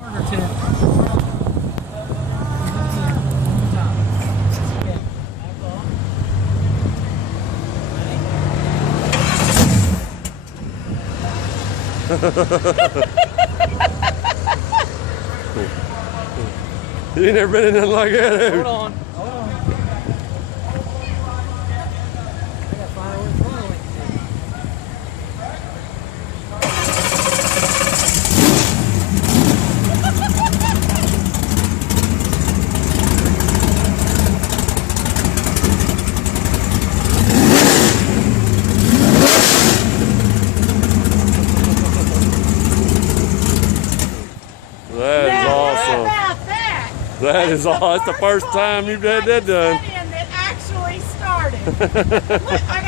You ain't never been in nothing like that, have you? Hold on. Hold on. I gotta find where it's going. That is awesome. About that? That is awesome. That's the first time you've had that done. That actually started. Look, I